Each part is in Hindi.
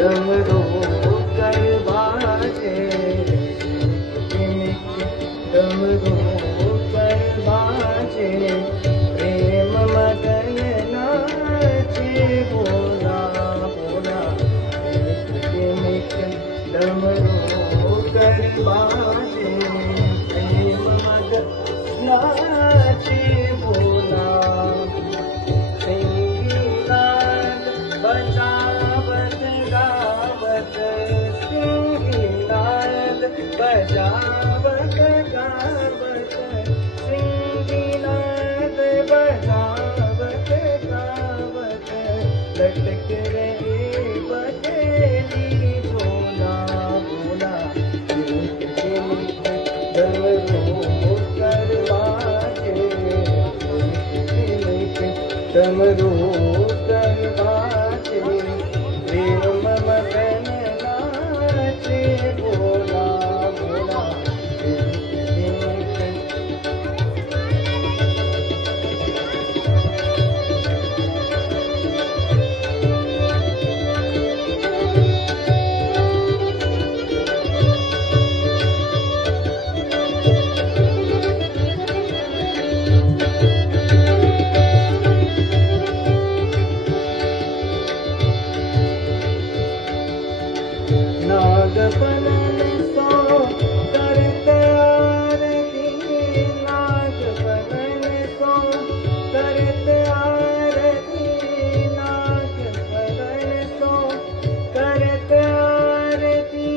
डमरू कर बाजे, डमरू कर बाजे, प्रेम मगन नाचे भोला भोला। डमरू कर बाजे, प्रेम मगन नाचे भोला। सिंगीनाद बजावत गावत, सिंगीनाद बजावत गावत, सिंगीनाद बजावत गावत, लटक रहे बटेली झोला भोला। डमरू कर बाजे, डमरू कर बाजे, प्रेम मगन नाचे भोला भोला। नागफणन सो करते आरती, नागफणन सो करते आरती, नागफणन सो करते आरती।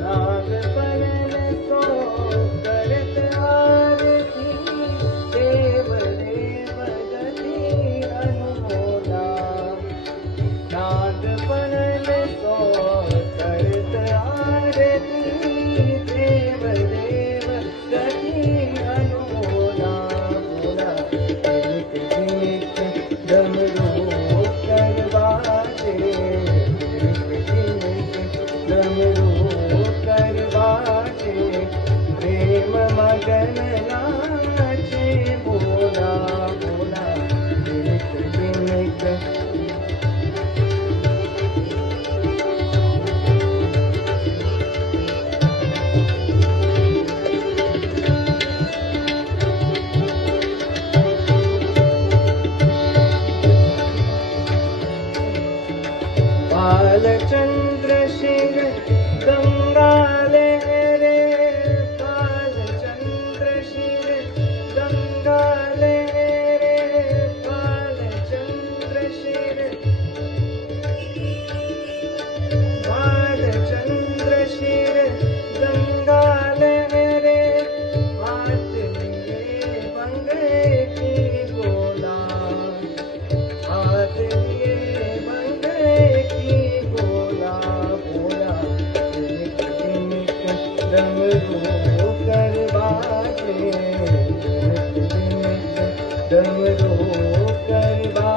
नागफणन सो करते आरती, देव देव गती अनमोला। नागफणन सो करत आरती, देव देव गती अनमोला भोला। डमरू कर बाजे, डमरू कर बाजे, प्रेम मगन नाचे भोला भोला। बालचंद्र शिर गंगा लहरे, बालचंद्र शिर गंगा लहरे, बालचंद्र शिर, बालचंद्र शिर गंगा लहरे, हाथ लिए बंगे की गोला, हाथ लिए बंगे की गोला भोला। डमरू कर बाजे, डमरू कर बाजे।